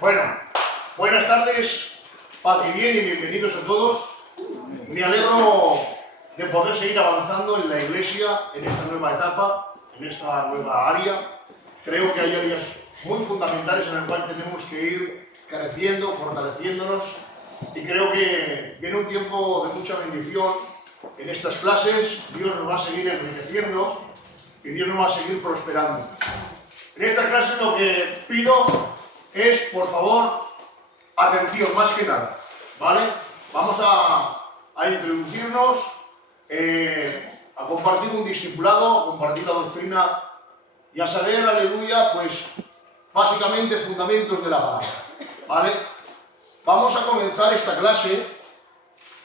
Bueno, buenas tardes, paz y bien y bienvenidos a todos. Me alegro de poder seguir avanzando en la Iglesia, en esta nueva etapa, en esta nueva área. Creo que hay áreas muy fundamentales en las cuales tenemos que ir creciendo, fortaleciéndonos, y creo que viene un tiempo de mucha bendición en estas clases. Dios nos va a seguir enriqueciendo y Dios nos va a seguir prosperando. En esta clase lo que pido es, por favor, atención, más que nada, ¿vale? Vamos a introducirnos, a compartir un discipulado, a compartir la doctrina y a saber, aleluya, pues básicamente fundamentos de la palabra, ¿vale? Vamos a comenzar esta clase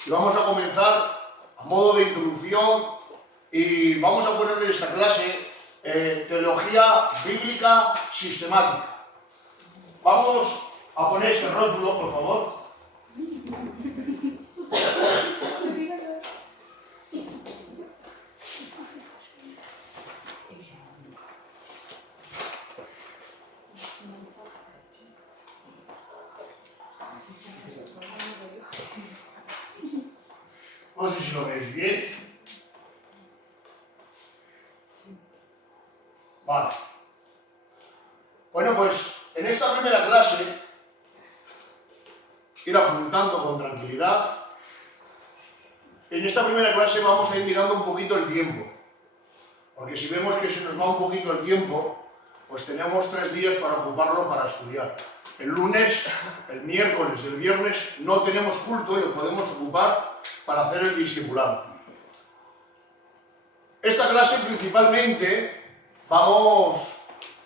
y vamos a comenzar a modo de introducción y vamos a ponerle esta clase teología bíblica sistemática. Vamos a poner este rótulo, por favor. No sé si lo veis bien. Vale. Bueno, pues en esta primera clase, ir apuntando con tranquilidad. En esta primera clase vamos a ir mirando un poquito el tiempo. Porque si vemos que se nos va un poquito el tiempo, pues tenemos 3 días para ocuparlo para estudiar. El lunes, el miércoles y el viernes no tenemos culto y lo podemos ocupar para hacer el discipulado. Esta clase principalmente vamos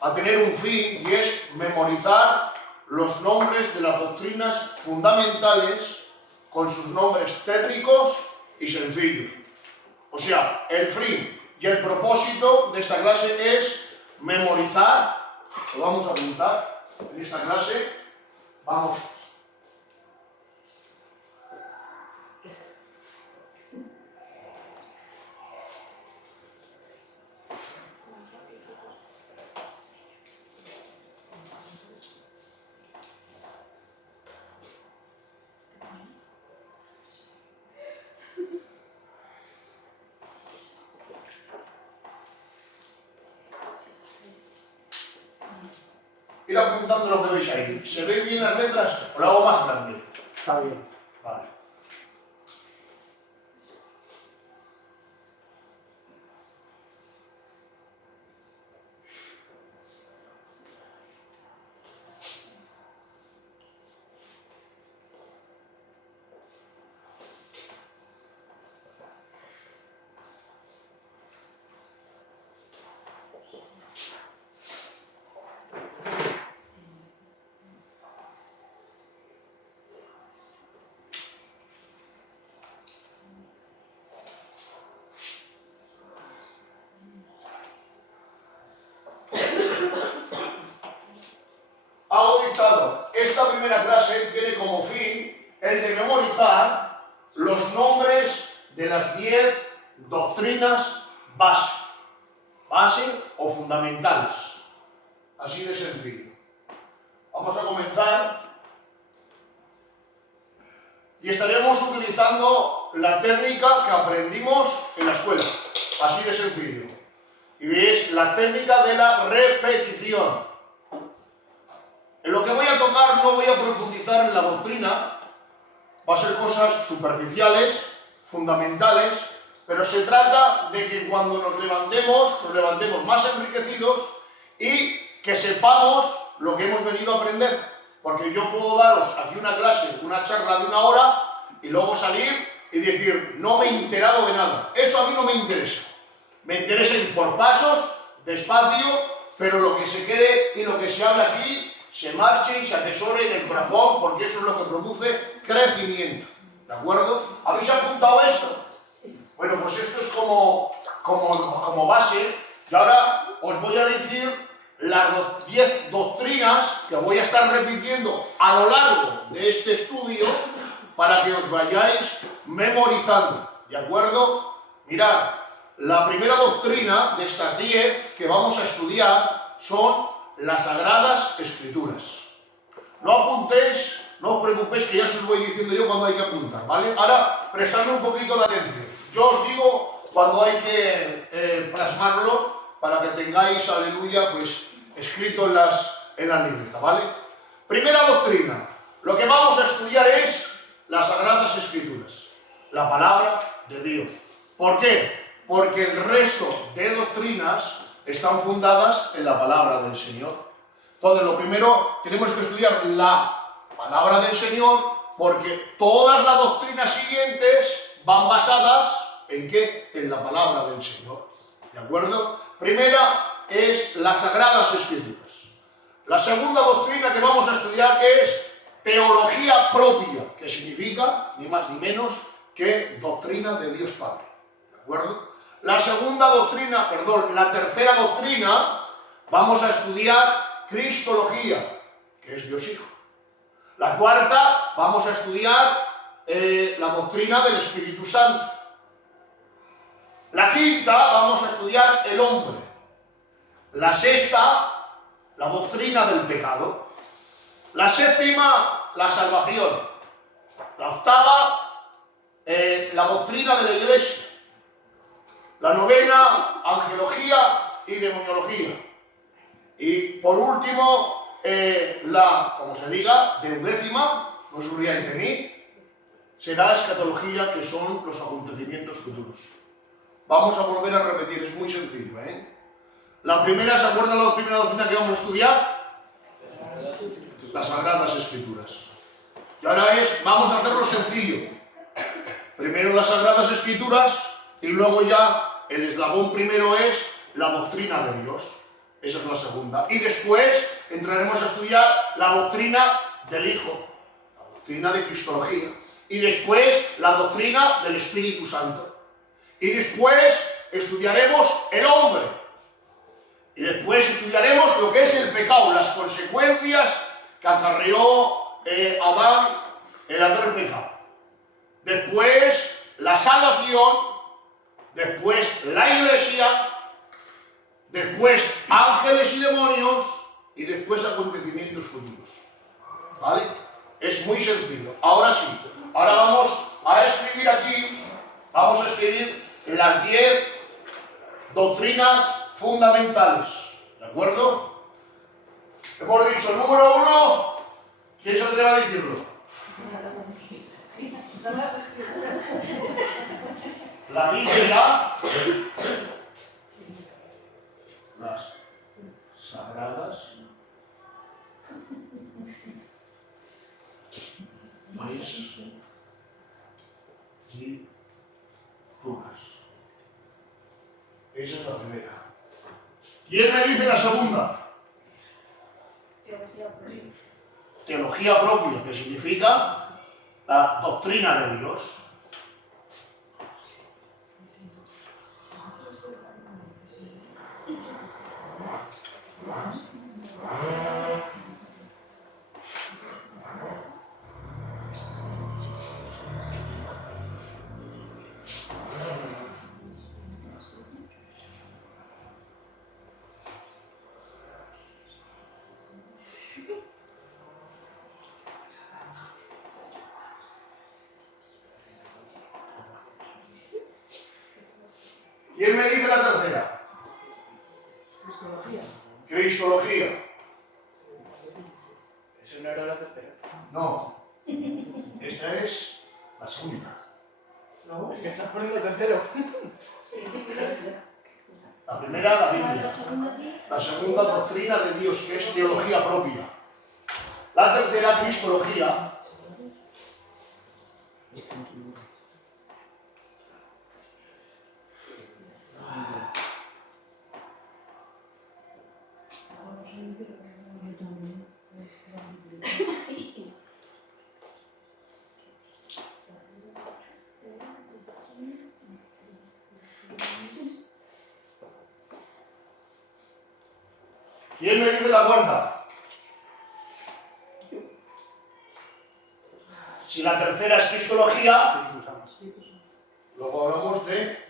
a tener un fin y es memorizar los nombres de las doctrinas fundamentales con sus nombres técnicos y sencillos. O sea, el fin y el propósito de esta clase es memorizar, lo vamos a apuntar en esta clase, vamos. Ir apuntando lo que veis ahí. ¿Se ven bien las letras o lo hago más grande? Está bien. Vale. Hago dictado. Esta primera clase tiene como fin el de memorizar los nombres de las 10 doctrinas base o fundamentales. Así de sencillo. Vamos a comenzar y estaremos utilizando la técnica que aprendimos en la escuela. Así de sencillo. Y veis la técnica de la repetición. En lo que voy a tocar no voy a profundizar en la doctrina, va a ser cosas superficiales, fundamentales, pero se trata de que cuando nos levantemos más enriquecidos y que sepamos lo que hemos venido a aprender. Porque yo puedo daros aquí una clase, una charla de 1 hora y luego salir y decir, no me he enterado de nada. Eso a mí no me interesa. Me interesa ir por pasos, despacio, pero lo que se quede y lo que se habla aquí se marche y se atesore en el corazón, porque eso es lo que produce crecimiento. ¿De acuerdo? ¿Habéis apuntado esto? Bueno, pues esto es como base. Y ahora os voy a decir las 10 doctrinas que voy a estar repitiendo a lo largo de este estudio para que os vayáis memorizando. ¿De acuerdo? Mirad, la primera doctrina de estas 10 que vamos a estudiar son las Sagradas Escrituras. No apuntéis, no os preocupéis que ya os voy diciendo yo cuando hay que apuntar, ¿vale? Ahora, prestadme un poquito de atención. Yo os digo cuando hay que plasmarlo para que tengáis, aleluya, pues escrito en las libretas, ¿vale? Primera doctrina. Lo que vamos a estudiar es las Sagradas Escrituras, la palabra de Dios. ¿Por qué? Porque el resto de doctrinas están fundadas en la palabra del Señor. Entonces, lo primero, tenemos que estudiar la palabra del Señor, porque todas las doctrinas siguientes van basadas ¿en qué? En la palabra del Señor. ¿De acuerdo? Primera es las Sagradas Escrituras. La segunda doctrina que vamos a estudiar es teología propia, que significa ni más ni menos que doctrina de Dios Padre. ¿De acuerdo? La tercera doctrina, vamos a estudiar cristología, que es Dios Hijo. La cuarta, vamos a estudiar la doctrina del Espíritu Santo. La quinta, vamos a estudiar el hombre. La sexta, la doctrina del pecado. La séptima, la salvación. La octava, la doctrina de la Iglesia. La novena, angelología y demoniología. Y por último, como se diga, deudécima, no os ríais de mí, será escatología, que son los acontecimientos futuros. Vamos a volver a repetir, es muy sencillo, ¿eh? La primera, ¿se acuerdan la primera doctrina que vamos a estudiar? Las Sagradas Escrituras. Y ahora vamos a hacerlo sencillo. Primero las Sagradas Escrituras y luego ya el eslabón primero es la doctrina de Dios. Esa es la segunda. Y después entraremos a estudiar la doctrina del Hijo, la doctrina de Cristología. Y después la doctrina del Espíritu Santo. Y después estudiaremos el hombre. Y después estudiaremos lo que es el pecado, las consecuencias que acarreó Adán el haber pecado. Después la salvación, después la Iglesia, después ángeles y demonios y después acontecimientos futuros. ¿Vale? Es muy sencillo. Ahora sí, ahora vamos a escribir aquí, vamos a escribir las 10 doctrinas fundamentales. ¿De acuerdo? Hemos dicho número 1. ¿Quién se atreve a decirlo? La Biblia, las Sagradas Escrituras. Esa es la primera. ¿Quién me dice la segunda? Teología propia, que significa la doctrina de Dios. ¿Quién me dice la tercera? Cristología. ¿Eso no era la tercera? No. Esta es la segunda. No, es que estás poniendo tercero. La primera, la Biblia. La segunda, doctrina de Dios, que es teología propia. La tercera, cristología. ¿Quién me dice la cuarta? Si la tercera es cristología, luego hablamos de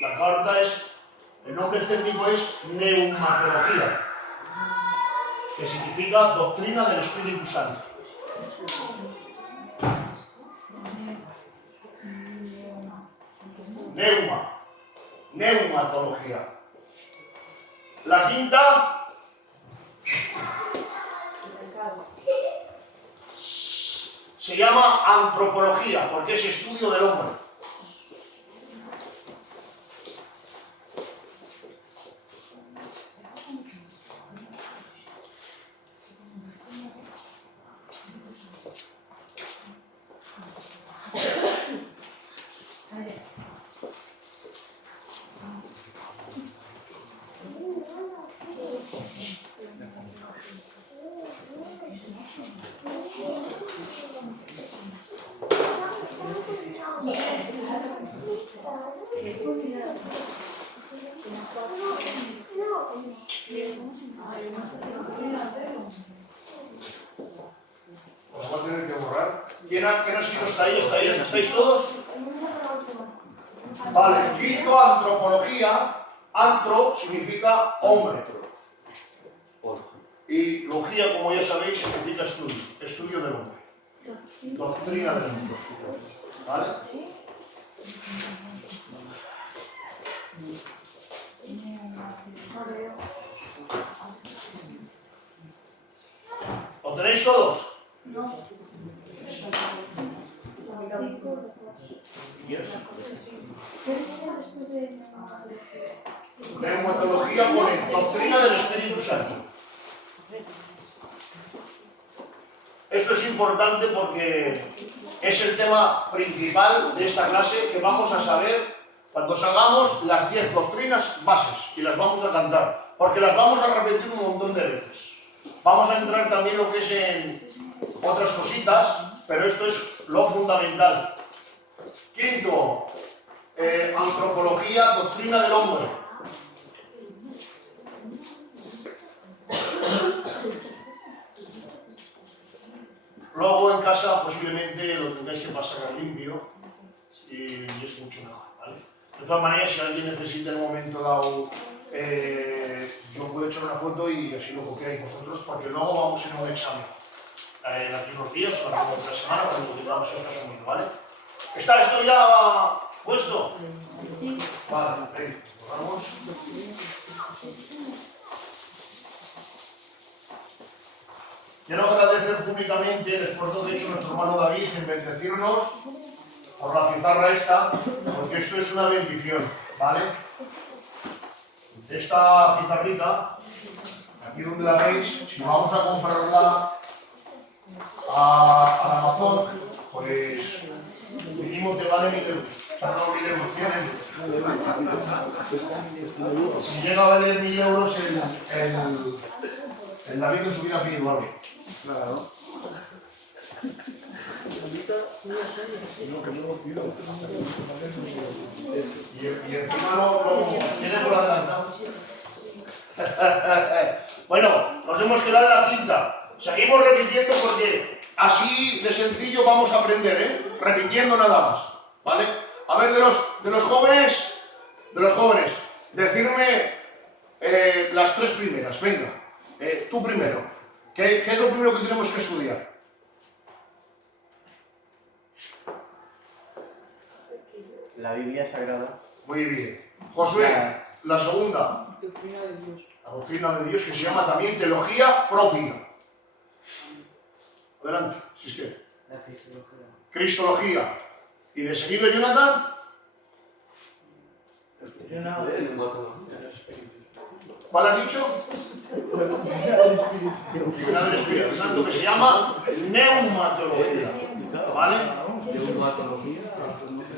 La carta es, el nombre técnico es neumatología, que significa doctrina del Espíritu Santo. Neumatología. La quinta se llama antropología, porque es estudio del hombre. Os voy a tener que borrar. ¿Quién ha sido hasta ahí? ¿Está ahí? ¿Estáis todos? Vale, quinto, antropología. Antro significa hombre. Y logía, como ya sabéis, significa estudio. Estudio del hombre. Doctrina del hombre. ¿Vale? ¿Lo tenéis todos? No. Neumatología pone doctrina del Espíritu Santo. Esto es importante porque es el tema principal de esta clase que vamos a saber cuando salgamos las 10 doctrinas bases y las vamos a cantar, porque las vamos a repetir un montón de veces. Vamos a entrar también lo que es en otras cositas, pero esto es lo fundamental. Quinto, antropología, doctrina del hombre. Luego en casa posiblemente lo tendréis que pasar a limpio y es mucho mejor, ¿vale? De todas maneras, si alguien necesita en un momento dado, yo puedo echar una foto y así lo copiáis vosotros, porque luego vamos en un examen. De aquí unos días, o la otra semana, cuando tengamos esto asumido, ¿vale? ¿Está esto ya puesto? Sí. Vale, venga, vamos. Quiero agradecer públicamente el esfuerzo que ha hecho nuestro hermano David en bendecirnos por la pizarra esta, porque esto es una bendición, ¿vale? Esta pizarrita, aquí donde la veis, si vamos a comprarla a Amazon, pues mínimo te vale 1.000 euros. No lo olvidemos, 100 euros. Si llega a valer 1.000 euros, el David nos hubiera pedido algo. Claro. Y encima no tiene por adelantado. Bueno, nos hemos quedado en la quinta. Seguimos repitiendo porque así de sencillo vamos a aprender, ¿eh? Repitiendo nada más, ¿vale? A ver, de los jóvenes, decirme las 3 primeras, venga. Tú primero. ¿Qué es lo primero que tenemos que estudiar? La Biblia Sagrada. Muy bien. Josué, la segunda. Doctrina de Dios. La doctrina de Dios, que se llama también teología propia. Adelante, si es que. La Cristología. Cristología. Y de seguido, Jonathan, ¿cuál has dicho? Una del Espíritu Santo que se llama neumatología. ¿Vale?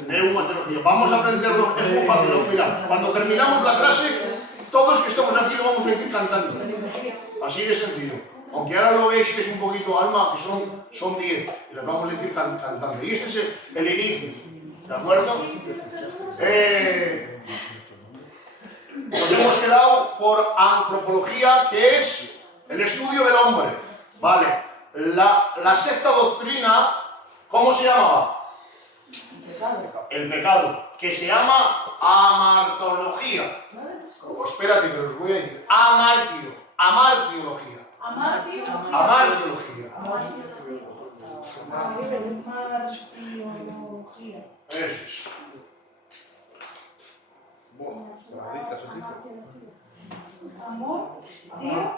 Neumatología. Vamos a aprenderlo, es muy fácil, ¿no? Mira, cuando terminamos la clase, todos que estamos aquí lo vamos a decir cantando. Así de sencillo. Aunque ahora lo veis que es un poquito alma, que son 10, y lo vamos a decir cantando. Y este es el inicio, ¿de acuerdo? Nos hemos quedado por antropología, que es el estudio del hombre. Vale, la sexta doctrina, ¿cómo se llamaba? El pecado, que se llama amartología. Oh, espérate, que os voy a decir. Amartiología. Amartiología. Eso es.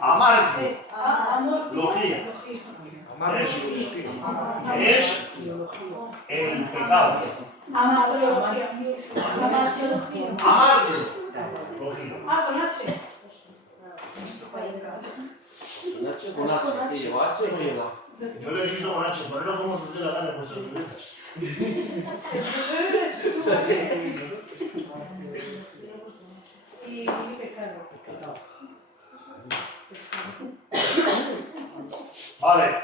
Amartiología. Eso es. Que es el pecado. Amartiología. Amartiología. Con H. Con H, ¿y lleva H o no lleva? Yo le he visto con H, pero no como os dé la gana en vuestras libretas. Y pecado. Vale.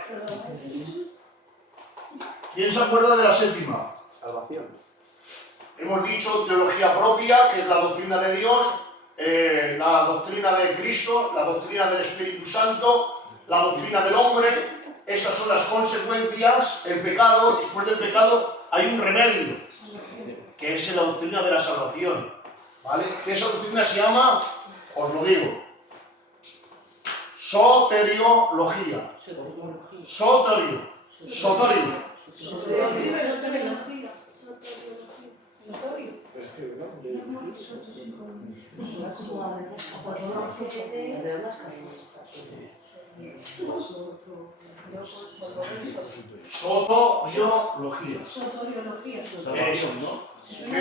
¿Quién se acuerda de la séptima? Salvación. Hemos dicho teología propia, que es la doctrina de Dios, la doctrina de Cristo, la doctrina del Espíritu Santo, la doctrina del hombre. Estas son las consecuencias. El pecado, después del pecado hay un remedio, que es la doctrina de la salvación. ¿Vale? ¿Qué esa doctrina se llama? Os lo digo. Soteriología. Soterio. Soteriología.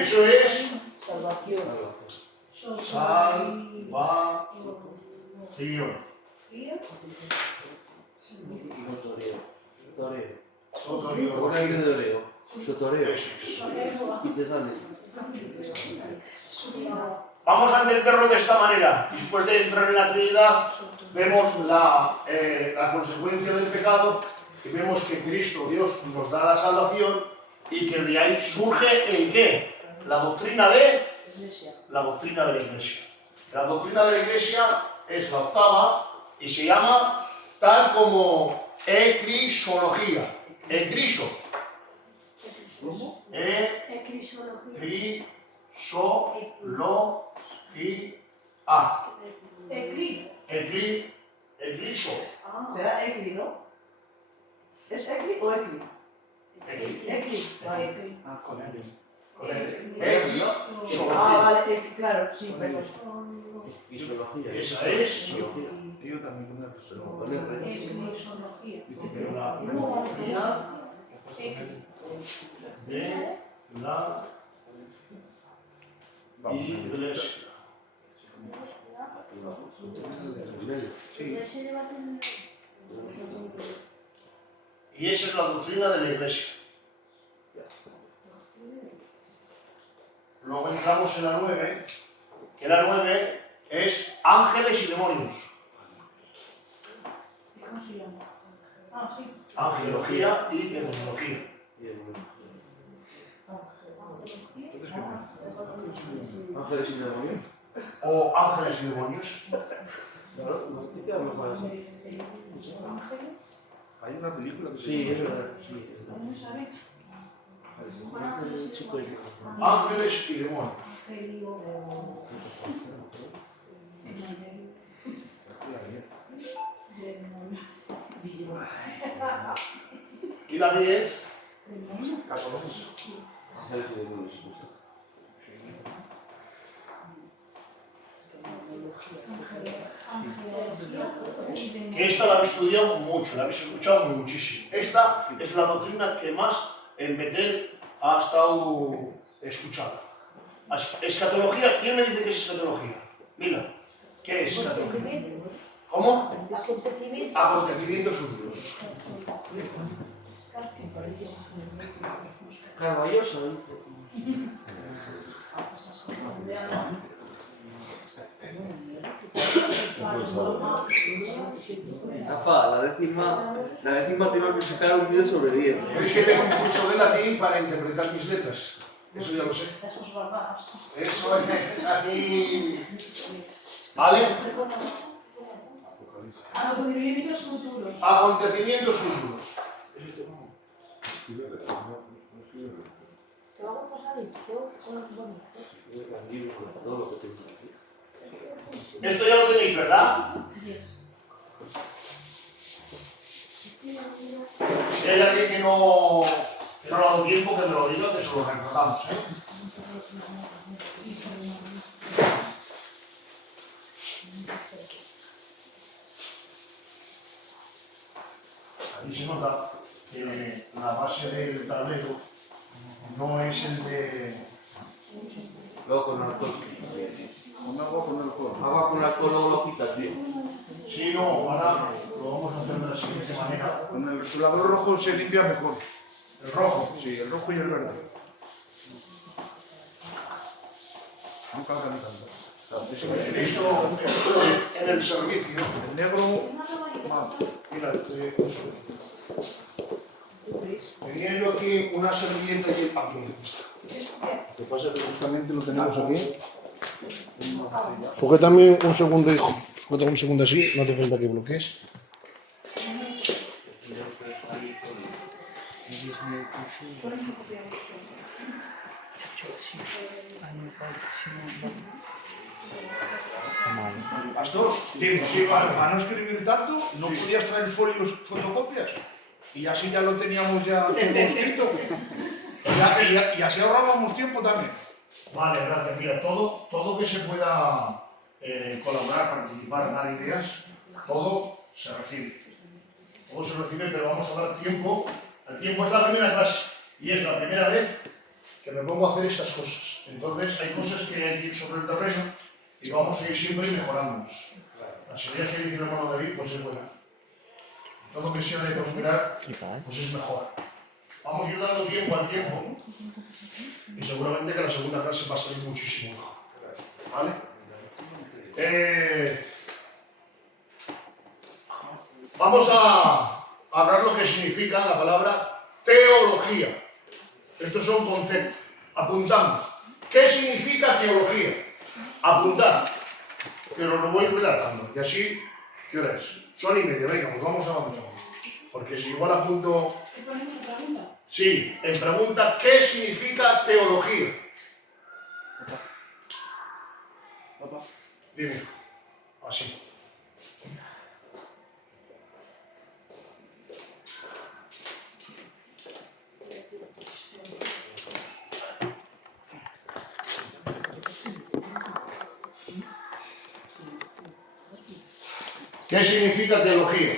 Eso es Salvación. salvación. Soteriología. Con el de oreo. Sotoreo. Eso es. Y te sale. Vamos a entenderlo de esta manera. Después de entrar en la Trinidad, vemos la consecuencia del pecado y vemos que Cristo, Dios, nos da la salvación y que de ahí surge ¿el qué? La doctrina de la Iglesia. La doctrina de la Iglesia es la octava y se llama tal como ecrisologia. Ecriso. Ecrisología. Ecliso. Será Ecli, ¿no? ¿Es Ecli o Ecli? Ecli. Vale. Con él. Vale, Ecli, claro, sí, perdón. Fisiología. Esa es Yo también con él. Con R. la doctrina de la Iglesia. Y esa es la doctrina de la Iglesia. Luego entramos en la 9, que la 9 es ángeles y demonios. ¿Cómo se llama? Ah, sí. Angelología y demonología. Ángeles y demonios. O ángeles y demonios. Claro, no te queda mejor así. Hay una película que se Sí, es verdad. Sí. ¿Cómo sabe? El chico y Ángeles y demonios. Y la 10, Ángeles y demonios. que esta la habéis estudiado mucho, la habéis escuchado muchísimo. Esta es la doctrina que más en Betel ha estado escuchada. Escatología, ¿quién me dice que es escatología? Mira, ¿qué es escatología? ¿Cómo? Acontecimientos futuros. Carballosa, Rafa, la décima tengo que sacar un 10 sobre 10. Es que tengo un curso de latín para interpretar mis letras. Eso ya lo sé. Esos barbaras. Eso es aquí. ¿Vale? Acontecimientos futuros. Acontecimientos futuros. ¿Qué vamos a pasar ahí? Todo lo que tengo aquí. Esto ya lo tenéis, ¿verdad? Yes. Si hay alguien que no le ha dado tiempo, que me lo diga, que se lo recordamos, ¿eh? Aquí se nota que la base del tablero no es el de... Luego con alcohol. Con agua, con alcohol. Agua con alcohol luego lo quitas, tío. Sí, no, ahora lo vamos a hacer de la siguiente manera. Con el rotulador rojo se limpia mejor. El rojo. Sí, el rojo y el verde. No carga ni tanto. Esto en el servicio. El negro, mal. Mira, tenía yo aquí una servilleta y aquí. Lo que pasa es que justamente lo tenemos aquí. Sujétame un segundo, hijo. Sujétame un segundo así, no te falta que bloquees. Pastor, digo, sí, para no escribir tanto, no podías traer folios, fotocopias. Y así ya lo teníamos ya todo escrito. Y así ahorrábamos tiempo también. Vale, gracias. Mira, todo que se pueda colaborar, participar, dar ideas, todo se recibe. Todo se recibe, pero vamos a dar tiempo. El tiempo es la primera clase y es la primera vez que me pongo a hacer estas cosas. Entonces hay cosas que hay que ir sobre el terreno y vamos a ir siempre mejorándonos. Las ideas que dice el hermano David, pues es buena. Todo que sea de prosperar, pues es mejor. Vamos a ir dando tiempo al tiempo y seguramente que la segunda clase va a salir muchísimo mejor. ¿Vale? Vamos a hablar lo que significa la palabra teología. Estos son conceptos. Apuntamos. ¿Qué significa teología? Apuntar. Pero lo voy relatando. Y así, ¿qué hora es? Son y media. Venga, pues vamos a avanzar. Porque si igual apunto... ¿Qué ponemos en pregunta? Sí, en pregunta, ¿qué significa teología? Dime. Así. ¿Qué significa teología?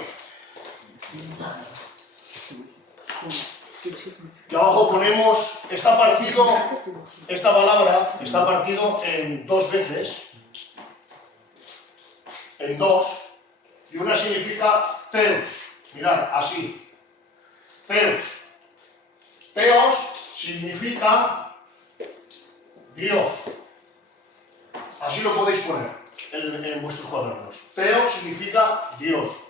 Y abajo ponemos, esta palabra está partido en dos veces, en dos, y una significa teos. Mirad, así. Teos. Teos significa Dios. Así lo podéis poner en vuestros cuadernos. Teo significa Dios.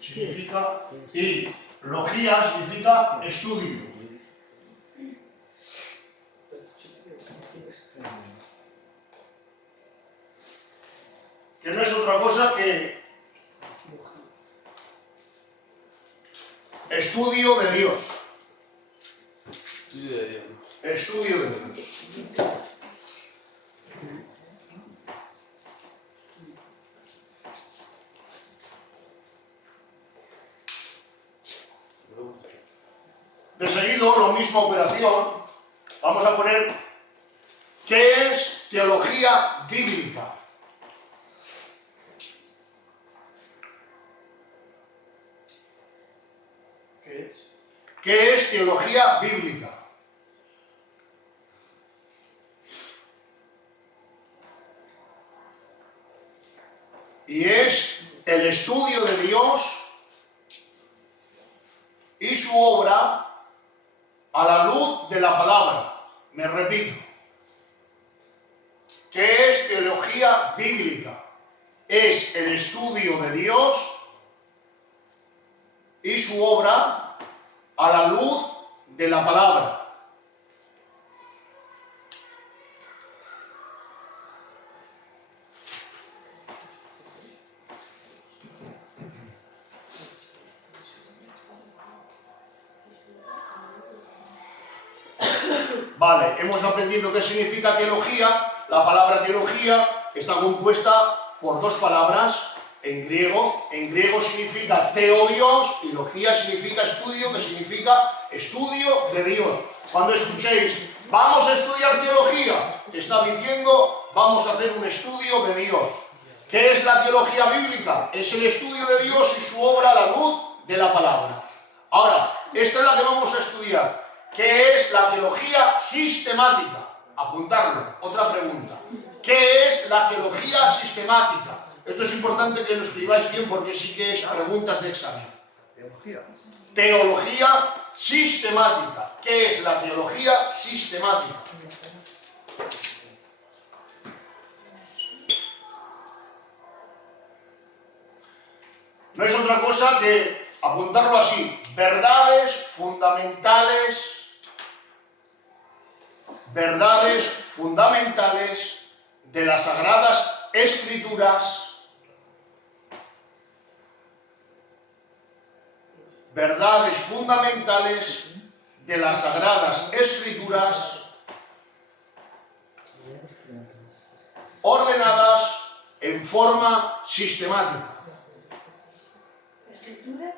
Significa, y logía significa estudio. Que no es otra cosa que estudio de Dios. Estudio de Dios. De seguido, la misma operación, vamos a poner ¿qué es teología bíblica? ¿Qué es teología bíblica? Y es el estudio de Dios y su obra a la luz de la palabra. Me repito. ¿Qué es teología bíblica? Es el estudio de Dios y su obra a la luz de la palabra. Vale, hemos aprendido qué significa teología. La palabra teología está compuesta por dos palabras en griego. En griego significa teodios y logía significa estudio, que significa estudio de Dios. Cuando escuchéis, vamos a estudiar teología, está diciendo, vamos a hacer un estudio de Dios. ¿Qué es la teología bíblica? Es el estudio de Dios y su obra a la luz de la palabra. Ahora, esta es la que vamos a estudiar. ¿Qué es la teología sistemática? Apuntarlo. Otra pregunta. ¿Qué es la teología sistemática? Esto es importante que lo escribáis bien porque sí que es preguntas de examen. Teología sistemática. ¿Qué es la teología sistemática? No es otra cosa que apuntarlo así. Verdades fundamentales de las Sagradas Escrituras, verdades fundamentales de las Sagradas Escrituras, ordenadas en forma sistemática. ¿Escrituras?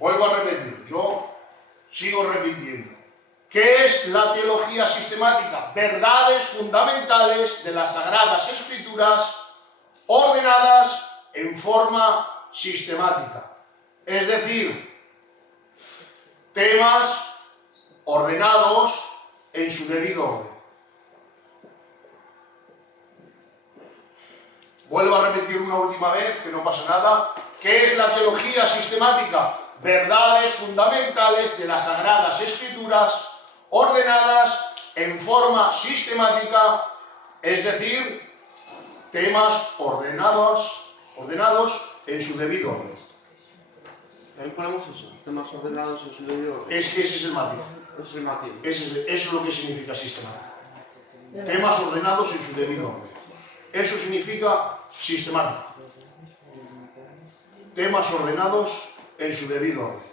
Vuelvo a repetir, yo sigo repitiendo. ¿Qué es la teología sistemática? Verdades fundamentales de las Sagradas Escrituras ordenadas en forma sistemática. Es decir, temas ordenados en su debido orden. Vuelvo a repetir una última vez, que no pasa nada. ¿Qué es la teología sistemática? Verdades fundamentales de las Sagradas Escrituras ordenadas en forma sistemática, es decir, temas ordenados en su debido orden. También ponemos eso, temas ordenados en su debido orden. Es que ese es el matiz. Es el matiz. Eso es lo que significa sistemática. Temas ordenados en su debido orden. Eso significa sistemática. Temas ordenados en su debido orden.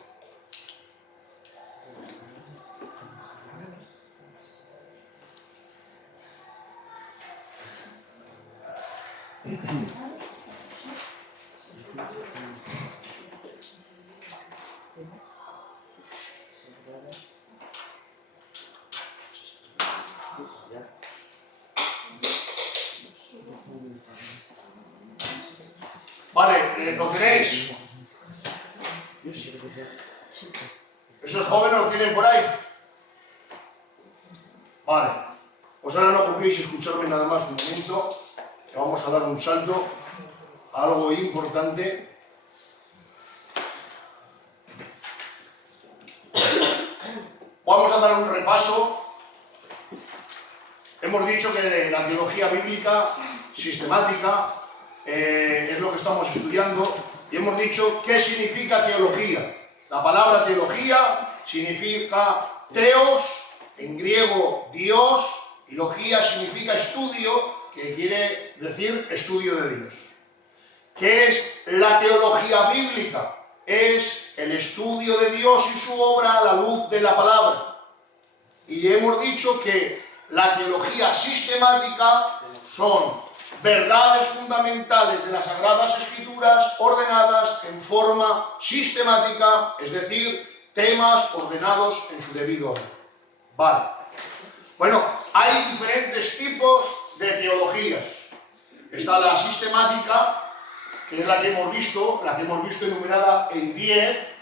Vale, ¿lo tenéis? ¿Esos jóvenes lo tienen por ahí? Vale. Pues ahora no copiéis y escucharme nada más un momento, que vamos a dar un salto a algo importante. Vamos a dar un repaso. Hemos dicho que la teología bíblica sistemática es lo que estamos estudiando y hemos dicho qué significa teología. La palabra teología significa teos, en griego Dios, y logía significa estudio, que quiere decir estudio de Dios. ¿Qué es la teología bíblica? Es el estudio de Dios y su obra a la luz de la palabra. Y hemos dicho que la teología sistemática son verdades fundamentales de las Sagradas Escrituras ordenadas en forma sistemática, es decir, temas ordenados en su debido orden. Vale. Bueno, hay diferentes tipos de teologías. Está la sistemática, que es la que hemos visto enumerada en 10.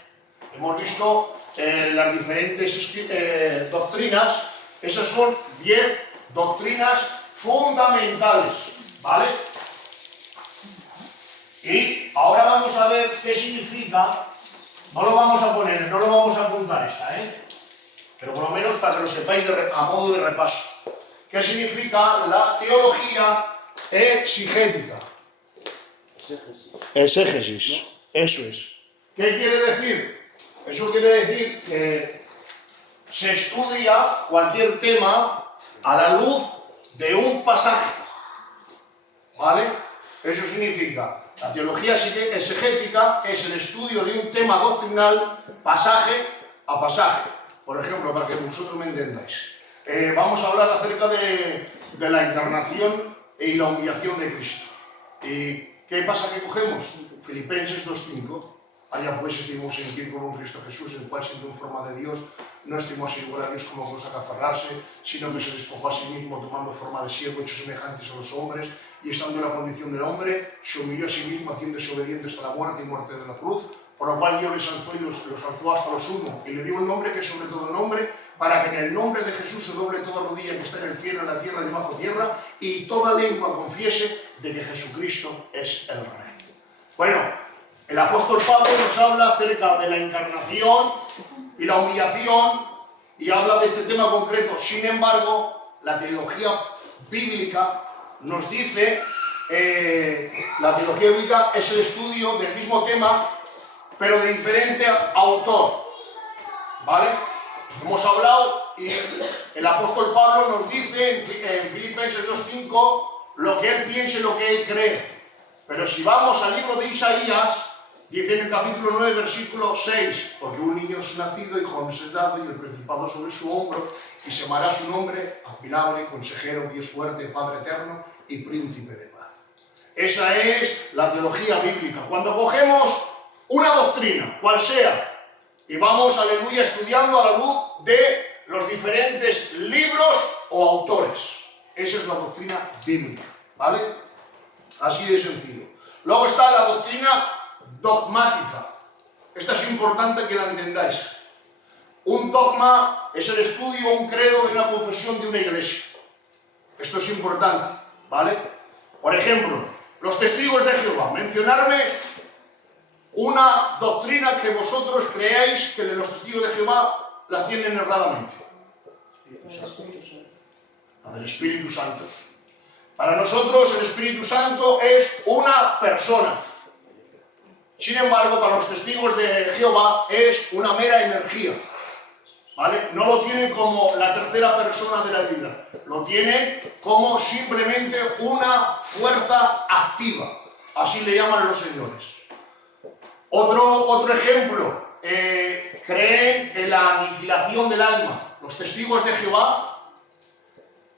Hemos visto las diferentes doctrinas. Esas son 10 doctrinas fundamentales. ¿Vale? Y ahora vamos a ver qué significa No lo vamos a poner, no lo vamos a apuntar esta, ¿eh? Pero por lo menos para que lo sepáis a modo de repaso. ¿Qué significa la teología exegética? Exégesis, eso es. ¿Qué quiere decir? Eso quiere decir que se estudia cualquier tema a la luz de un pasaje, ¿vale? Eso significa, la teología exegética es el estudio de un tema doctrinal pasaje a pasaje. Por ejemplo, para que vosotros me entendáis, vamos a hablar acerca de la encarnación y la humillación de Cristo. ¿Y qué pasa que cogemos? Filipenses 2.5. Allá pues estuvimos en círculo con Cristo Jesús, el cual siendo en forma de Dios, no estimó así igual a Dios como cosa que aferrarse, sino que se despojó a sí mismo tomando forma de siervo, hecho semejantes a los hombres, y estando en la condición del hombre, se humilló a sí mismo, haciéndose obediente hasta la muerte y muerte de la cruz, por lo cual Dios les alzó y los alzó hasta lo sumo, y le dio un nombre que es sobre todo nombre, para que en el nombre de Jesús se doble toda rodilla que está en el cielo, en la tierra y debajo tierra, y toda lengua confiese de que Jesucristo es el Rey. Bueno, el apóstol Pablo nos habla acerca de la encarnación y la humillación y habla de este tema concreto. Sin embargo, la teología bíblica nos dice, la teología bíblica es el estudio del mismo tema, pero de diferente autor, ¿vale? Hemos hablado y el apóstol Pablo nos dice en Filipenses 2.5 lo que él piensa y lo que él cree. Pero si vamos al libro de Isaías, dice en el capítulo 9, versículo 6, porque un niño es nacido, hijo nos es dado, y el principado sobre su hombro, y se llamará su nombre, admirable, consejero, Dios fuerte, Padre eterno y príncipe de paz. Esa es la teología bíblica. Cuando cogemos una doctrina, cual sea, y vamos, aleluya, estudiando a la luz de los diferentes libros o autores. Esa es la doctrina bíblica, ¿vale? Así de sencillo. Luego está la doctrina dogmática. Esta es importante que la entendáis. Un dogma es el estudio, un credo de una confesión de una iglesia. Esto es importante, ¿vale? Por ejemplo, los testigos de Jehová. Mencionarme una doctrina que vosotros creáis que los testigos de Jehová la tienen erradamente. La del Espíritu Santo. Para nosotros el Espíritu Santo es una persona. Sin embargo, para los testigos de Jehová es una mera energía, ¿vale? No lo tienen como la tercera persona de la deidad, lo tienen como simplemente una fuerza activa, así le llaman los señores. Otro ejemplo, creen en la aniquilación del alma. Los testigos de Jehová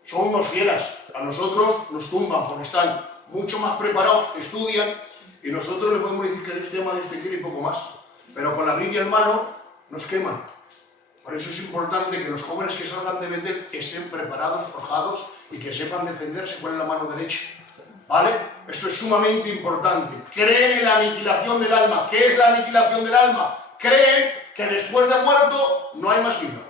son unos fieras, a nosotros nos tumban porque están mucho más preparados, estudian, y nosotros le podemos decir que Dios te ama, Dios te quiere y poco más. Pero con la Biblia en mano nos queman. Por eso es importante que los jóvenes que salgan de Betel estén preparados, forjados y que sepan defenderse cuál es la mano derecha. ¿Vale? Esto es sumamente importante. Creen en la aniquilación del alma. ¿Qué es la aniquilación del alma? Creen que después de muerto no hay más vida.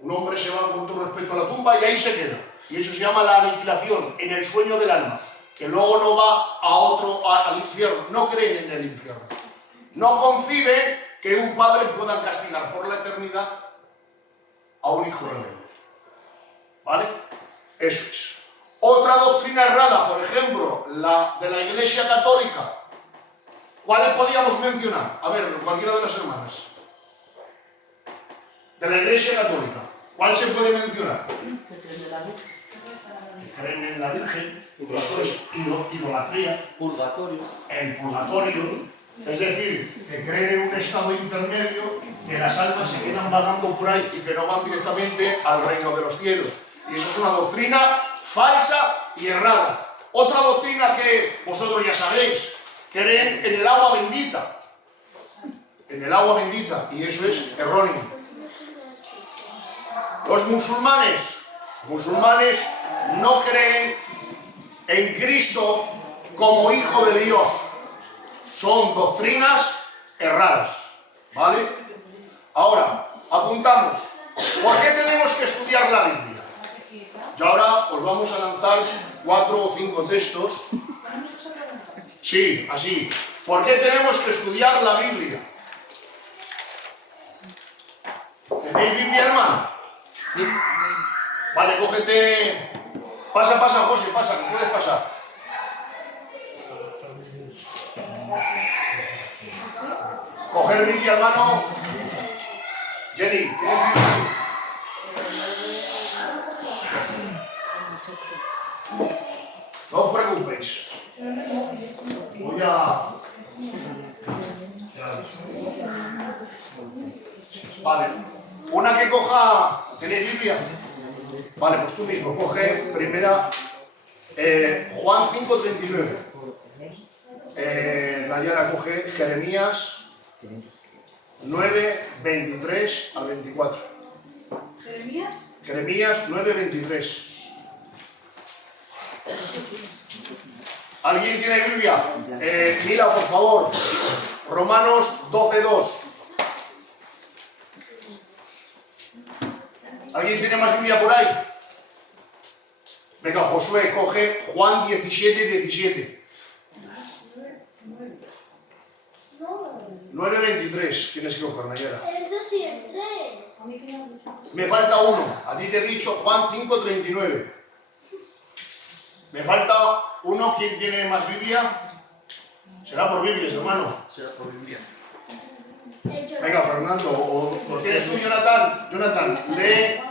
Un hombre se va con todo respeto a la tumba y ahí se queda. Y eso se llama la aniquilación, en el sueño del alma. Que luego no va al infierno, no creen en el infierno. No conciben que un padre pueda castigar por la eternidad a un hijo rebelde. ¿Vale? Eso es. Otra doctrina errada, por ejemplo, la de la Iglesia Católica. ¿Cuáles podíamos mencionar? A ver, cualquiera de las hermanas. De la Iglesia Católica. ¿Cuál se puede mencionar? Creen en la Virgen. Eso es idolatría. Purgatorio. El purgatorio, es decir, que creen en un estado intermedio, que las almas se quedan vagando por ahí y que no van directamente al reino de los cielos. Y eso es una doctrina falsa y errada. Otra doctrina que vosotros ya sabéis, creen en el agua bendita. En el agua bendita, y eso es erróneo. Los musulmanes no creen en Cristo como Hijo de Dios. Son doctrinas erradas, ¿vale? Ahora, apuntamos. ¿Por qué tenemos que estudiar la Biblia? Y ahora os vamos a lanzar 4 o 5 textos. Sí, así. ¿Por qué tenemos que estudiar la Biblia? ¿Tenéis Biblia, hermano? Sí. Vale, cógete. Pasa, José, pasa, que puedes pasar. Coger Biblia, hermano. Jenny, ¿tienes Biblia? No os preocupéis. Voy a... Vale. Una que coja... ¿Tenéis Biblia? Vale, pues tú mismo. Coge primera... Juan 5:39. Nayara coge Jeremías 9:23 al 24. ¿Jeremías? Jeremías 9:23. ¿Alguien tiene Biblia? Mira, por favor. Romanos 12:2. ¿Alguien tiene más Biblia por ahí? Venga, Josué, coge Juan 17:17. 9:23. Tienes que coger, Nayara. El 2 y el 3. Me falta uno. A ti te he dicho Juan 5:39. Me falta uno. ¿Quién tiene más Biblia? Será por Biblias, hermano. Será por Biblia. Venga, Fernando. ¿O lo tienes tú, Jonathan? Jonathan, lee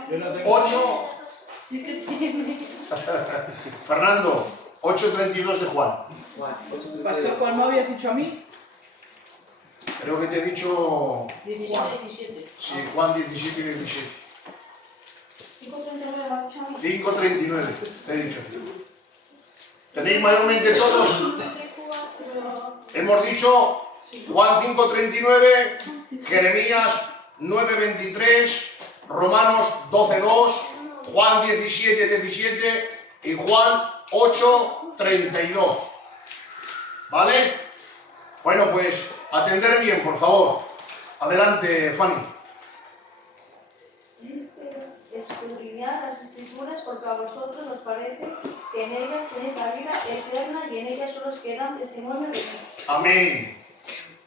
8. Sí que tiene. Fernando, 8:32 de Juan. Pastor, ¿cuál me habías dicho a mí? Creo que te he dicho... 17. Sí, Juan 17:17. 5:39. 5:39. Te he dicho. ¿Tenéis mayormente todos? Hemos dicho Juan 5:39, Jeremías 9:23, Romanos 12:2, Juan 17:17 y Juan 8:32. ¿Vale? Bueno, pues atender bien, por favor. Adelante, Fanny. Escudriñad las escrituras porque a vosotros os parece que en ellas tenéis la vida eterna y en ellas son los que dan testimonio de mí. Amén.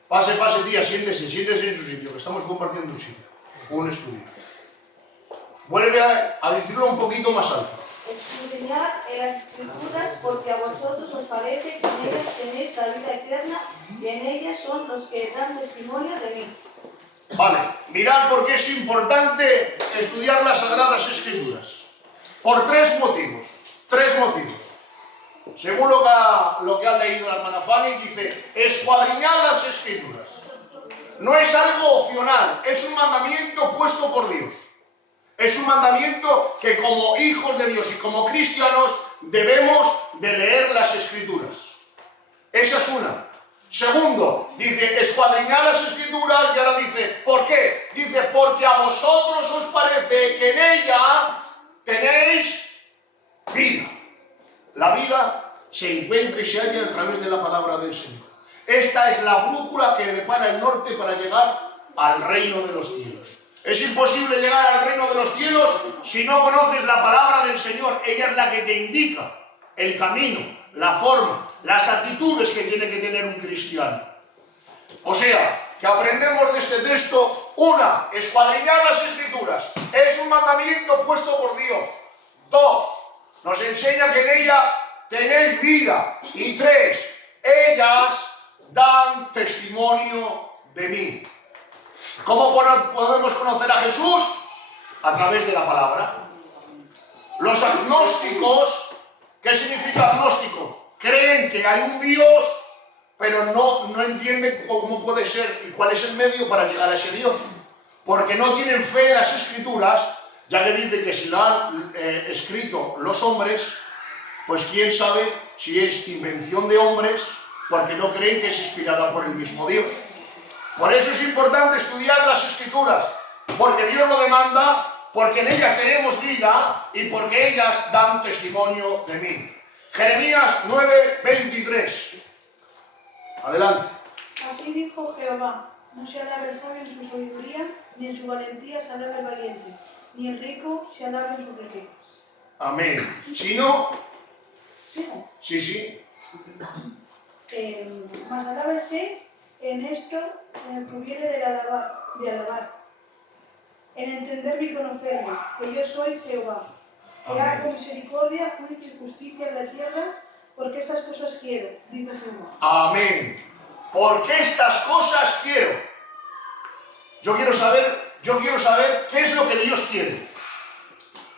Pase, tía, siéntese en su sitio, que estamos compartiendo un sitio, un estudio. Vuelve a decirlo un poquito más alto. Escudriñad en las escrituras porque a vosotros os parece que en ellas tenéis la vida eterna y en ellas son los que dan testimonio de mí. Vale, mirad por qué es importante estudiar las Sagradas Escrituras. Por tres motivos. Según lo que ha leído la hermana Fanny, dice, escuadriñad las Escrituras. No es algo opcional, es un mandamiento puesto por Dios. Es un mandamiento que como hijos de Dios y como cristianos debemos de leer las Escrituras. Esa es una. Segundo, dice, escuadriñad las Escrituras, y ahora dice, ¿por qué? Dice, porque a vosotros os parece que en ella tenéis vida. La vida se encuentra y se halla a través de la palabra del Señor. Esta es la brújula que depara el norte para llegar al reino de los cielos. Es imposible llegar al reino de los cielos si no conoces la palabra del Señor. Ella es la que te indica el camino, la forma, las actitudes que tiene que tener un cristiano. O sea, que aprendemos de este texto, una, escuadriñar las Escrituras. Es un mandamiento puesto por Dios. Dos, nos enseña que en ella tenéis vida. Y tres, ellas dan testimonio de mí. ¿Cómo podemos conocer a Jesús? A través de la palabra. Los agnósticos, ¿qué significa agnóstico? Creen que hay un Dios, pero no entienden cómo puede ser y cuál es el medio para llegar a ese Dios. Porque no tienen fe en las Escrituras, ya que dice que si lo han escrito los hombres, pues quién sabe si es invención de hombres, porque no creen que es inspirada por el mismo Dios. Por eso es importante estudiar las Escrituras, porque Dios lo demanda, porque en ellas tenemos vida y porque ellas dan testimonio de mí. Jeremías 9:23. Adelante. Así dijo Jehová, no se alabe el sabio en su sabiduría, ni en su valentía se alabe el valiente, ni el rico se alabe en sus riquezas. Amén. ¿Chino? ¿Sigo? Sí. Mas alábese en esto, en el que hubiere de alabar. en entenderme y conocerme, que yo soy Jehová, que Amén. hago misericordia, juicio y justicia en la tierra, porque estas cosas quiero, dice Jehová. Amén. Porque estas cosas quiero. Yo quiero saber qué es lo que Dios quiere.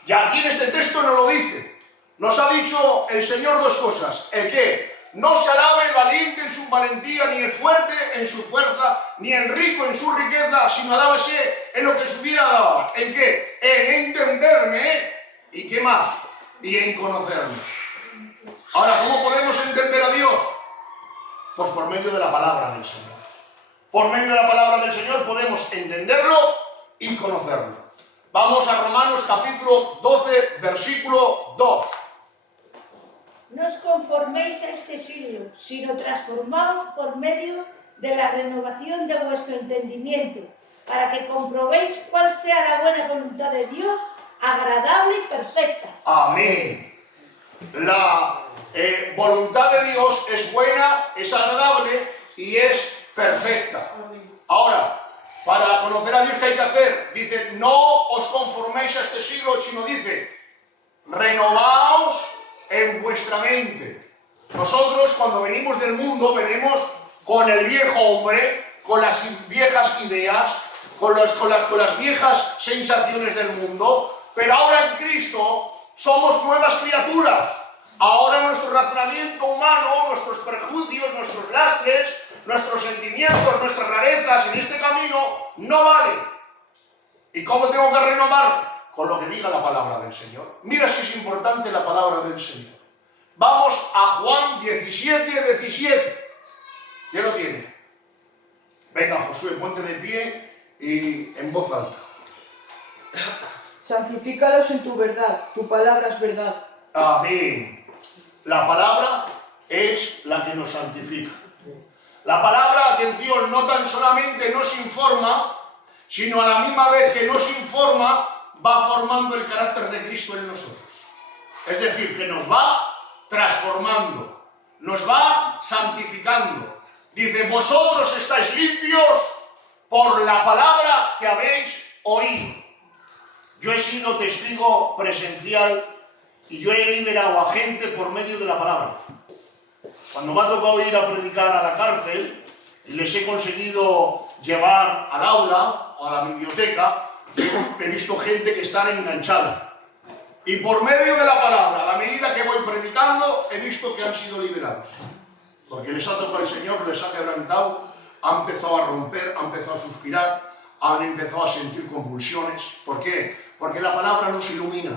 Y aquí en este texto no lo dice. Nos ha dicho el Señor dos cosas. El que no se alabe el valiente en su valentía, ni el fuerte en su fuerza, ni el rico en su riqueza, sino alábase en lo que supiera alabar. ¿En qué? En entenderme. ¿Y qué más? Y en conocerme. Ahora, ¿cómo podemos entender a Dios? Pues por medio de la palabra del Señor. Por medio de la palabra del Señor podemos entenderlo y conocerlo. Vamos a Romanos capítulo 12, versículo 2. No os conforméis a este siglo, sino transformaos por medio de la renovación de vuestro entendimiento, para que comprobéis cuál sea la buena voluntad de Dios, agradable y perfecta. Amén. La voluntad de Dios es buena, es agradable y es perfecta. Ahora, para conocer a Dios, ¿qué hay que hacer? Dice, no os conforméis a este siglo, sino dice, renovaos en vuestra mente. Nosotros cuando venimos del mundo, venimos con el viejo hombre, con las viejas ideas, con las viejas sensaciones del mundo, pero ahora en Cristo somos nuevas criaturas. Ahora nuestro razonamiento humano, nuestros prejuicios, nuestros lastres, nuestros sentimientos, nuestras rarezas en este camino no valen. ¿Y cómo tengo que renovar? Con lo que diga la palabra del Señor. Mira si es importante la palabra del Señor. Vamos a Juan 17, 17. ¿Quién lo tiene? Venga, Josué, ponte de pie y en voz alta. Santifícalos en tu verdad, tu palabra es verdad. Amén. La palabra es la que nos santifica. La palabra, atención, no tan solamente nos informa, sino a la misma vez que nos informa, va formando el carácter de Cristo en nosotros. Es decir, que nos va transformando, nos va santificando. Dice, vosotros estáis limpios por la palabra que habéis oído. Yo he sido testigo presencial y yo he liberado a gente por medio de la palabra. Cuando me ha tocado ir a predicar a la cárcel y les he conseguido llevar al aula o a la biblioteca, he visto gente que está enganchada. Y por medio de la palabra, a la medida que voy predicando, he visto que han sido liberados. Porque les ha tocado el Señor, les ha quebrantado, han empezado a romper, han empezado a suspirar, han empezado a sentir convulsiones. ¿Por qué? Porque la palabra nos ilumina.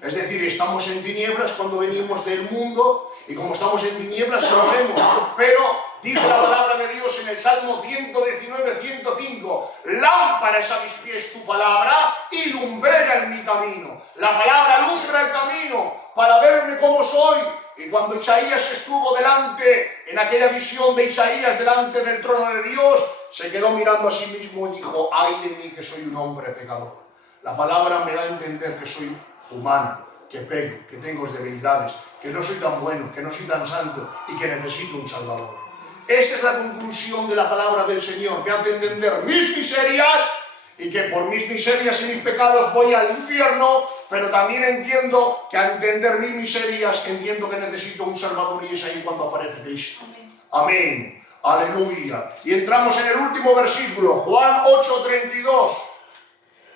Es decir, estamos en tinieblas cuando venimos del mundo y como estamos en tinieblas lo vemos. Pero dice la palabra de Dios en el Salmo 119, 105, lámpara es a mis pies tu palabra y lumbrera en mi camino. La palabra alumbra el camino para verme como soy. Y cuando Isaías estuvo delante, en aquella visión de Isaías delante del trono de Dios, se quedó mirando a sí mismo y dijo, ay de mí que soy un hombre pecador. La palabra me da a entender que soy humano, que peco, que tengo debilidades, que no soy tan bueno, que no soy tan santo y que necesito un Salvador. Esa es la conclusión de la palabra del Señor. Me hace entender mis miserias y que por mis miserias y mis pecados voy al infierno, pero también entiendo que al entender mis miserias entiendo que necesito un Salvador y es ahí cuando aparece Cristo. Amén. Aleluya. Y entramos en el último versículo, Juan 8:32.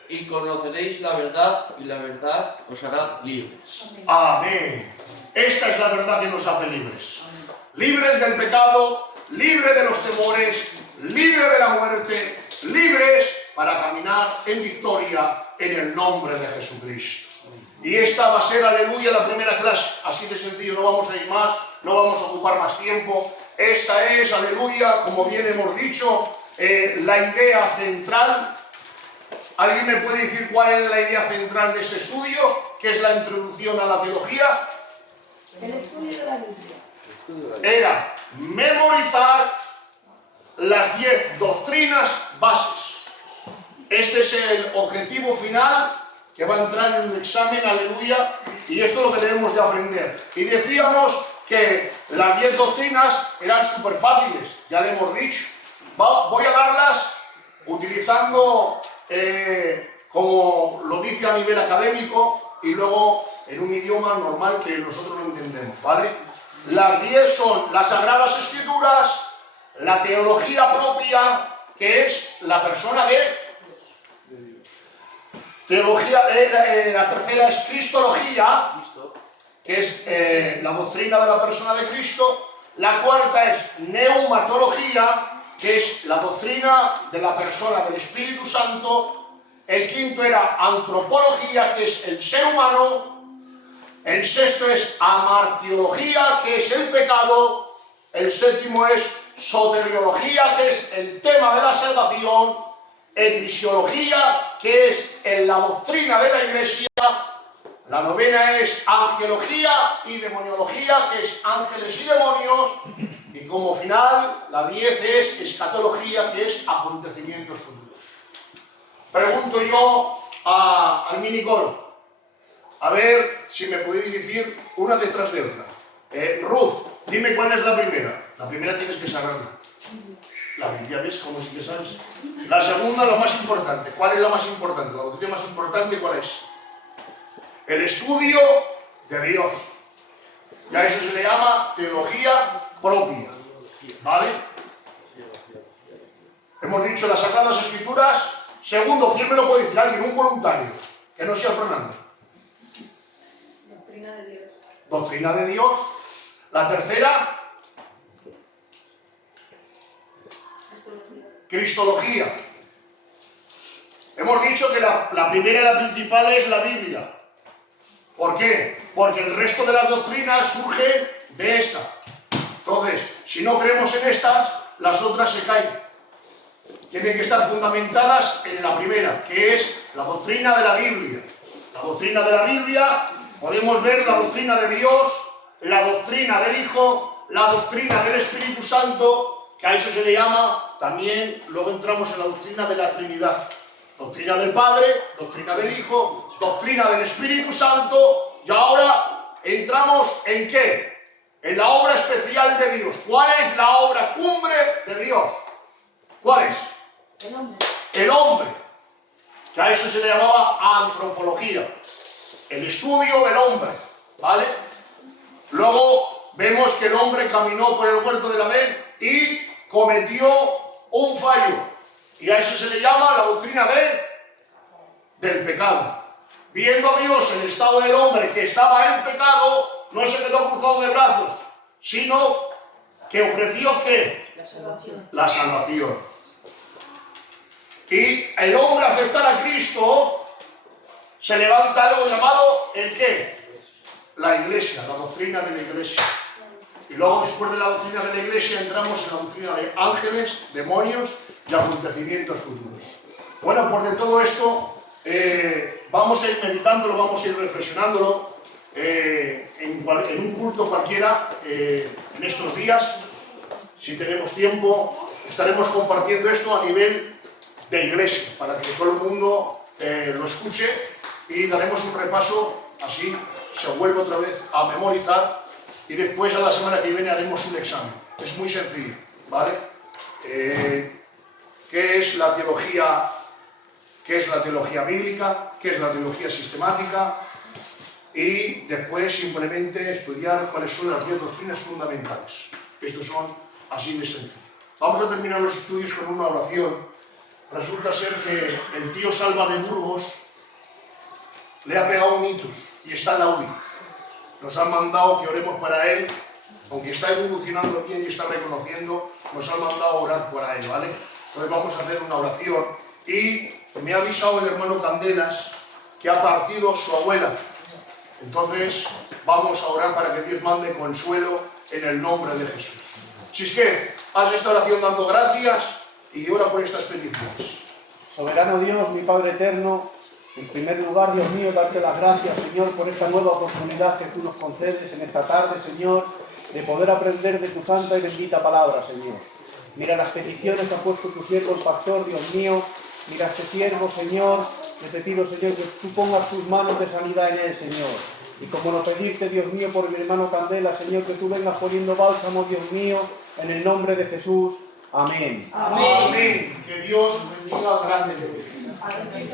Y conoceréis la verdad, y la verdad os hará libres. Amén. Esta es la verdad que nos hace libres. Libres del pecado, libres de los temores, libres de la muerte, libres para caminar en victoria en el nombre de Jesucristo. Y esta va a ser, aleluya, la primera clase. Así de sencillo, no vamos a ir más, no vamos a ocupar más tiempo. Esta es, aleluya, como bien hemos dicho, la idea central. ¿Alguien me puede decir cuál es la idea central de este estudio? ¿Qué es la introducción a la teología? El estudio de la Biblia. Era memorizar las 10 doctrinas bases. Este es el objetivo final que va a entrar en un examen, aleluya, y esto es lo que debemos de aprender. Y decíamos que las 10 doctrinas eran súper fáciles, ya le hemos dicho. Voy a darlas utilizando a nivel académico y luego en un idioma normal que nosotros lo entendemos, ¿vale? Las 10 son las Sagradas Escrituras, la teología propia, que es la persona de teología, la tercera es Cristología, que es la doctrina de la persona de Cristo. La cuarta es Neumatología, que es la doctrina de la persona del Espíritu Santo. El quinto era Antropología, que es el ser humano. El sexto es Amartiología, que es el pecado. El séptimo es Soteriología, que es el tema de la salvación. Eclesiología, que es la doctrina de la Iglesia. La novena es Angelología y Demoniología, que es ángeles y demonios. Y como final, la 10 es Escatología, que es acontecimientos futuros. Pregunto yo al minicoro, a ver si me podéis decir una detrás de otra. Ruth, dime cuál es la primera. La primera tienes que saberla. La Biblia, ¿ves? Como si que sabes. La segunda, lo más importante. ¿Cuál es la más importante? La doctrina más importante, ¿cuál es? El estudio de Dios. Y a eso se le llama teología propia. ¿Vale? Hemos dicho las Sagradas Escrituras. Segundo, ¿quién me lo puede decir? Alguien, un voluntario, que no sea Fernando. Doctrina de Dios. Doctrina de Dios. La tercera, Cristología. Hemos dicho que la primera y la principal es la Biblia. ¿Por qué? Porque el resto de las doctrinas surgen de esta. Entonces, si no creemos en estas, las otras se caen. Tienen que estar fundamentadas en la primera, que es la doctrina de la Biblia. La doctrina de la Biblia, podemos ver la doctrina de Dios, la doctrina del Hijo, la doctrina del Espíritu Santo, que a eso se le llama también, luego entramos en la doctrina de la Trinidad. Doctrina del Padre, doctrina del Hijo, doctrina del Espíritu Santo, y ahora entramos ¿en qué? En la obra especial de Dios. ¿Cuál es la obra cumbre de Dios? ¿Cuál es? El hombre. El hombre, que a eso se le llamaba antropología, el estudio del hombre, ¿vale? Luego vemos que el hombre caminó por el huerto del Edén y cometió un fallo, y a eso se le llama la doctrina del pecado. Viendo Dios el estado del hombre que estaba en pecado, no se quedó cruzado de brazos, sino que ofreció ¿qué? La salvación. La salvación. Y el hombre aceptar a Cristo, se levanta algo llamado el ¿qué? La Iglesia, la doctrina de la Iglesia. Y luego después de la doctrina de la Iglesia entramos en la doctrina de ángeles, demonios y acontecimientos futuros. Bueno, pues de todo esto vamos a ir meditándolo, vamos a ir reflexionándolo en un culto cualquiera en estos días. Si tenemos tiempo, estaremos compartiendo esto a nivel de iglesia, para que todo el mundo lo escuche, y daremos un repaso, así se vuelve otra vez a memorizar, y después a la semana que viene haremos un examen. Es muy sencillo, ¿vale? ¿Qué es la teología? ¿Qué es la teología bíblica? ¿Qué es la teología sistemática? Y después simplemente estudiar cuáles son las 10 doctrinas fundamentales. Estos son así de sencillo. Vamos a terminar los estudios con una oración. Resulta ser que el tío Salva de Burgos le ha pegado un ictus y está en la UBI. Nos han mandado que oremos para él, aunque está evolucionando bien y está reconociendo, nos han mandado a orar para él, ¿vale? Entonces vamos a hacer una oración, y me ha avisado el hermano Candelas que ha partido su abuela. Entonces vamos a orar para que Dios mande consuelo en el nombre de Jesús. Chisque, haz esta oración dando gracias y ora por estas peticiones. Soberano Dios, mi Padre eterno, en primer lugar, Dios mío, darte las gracias, Señor, por esta nueva oportunidad que tú nos concedes en esta tarde, Señor, de poder aprender de tu santa y bendita palabra, Señor. Mira las peticiones que ha puesto tu siervo, el pastor, Dios mío. Mira a este siervo, Señor, que te pido, Señor, que tú pongas tus manos de sanidad en él, Señor. Y como no pedirte, Dios mío, por mi hermano Candela, Señor, que tú vengas poniendo bálsamo, Dios mío, en el nombre de Jesús. Amén. Amén. Que Dios bendiga grandemente. Amén.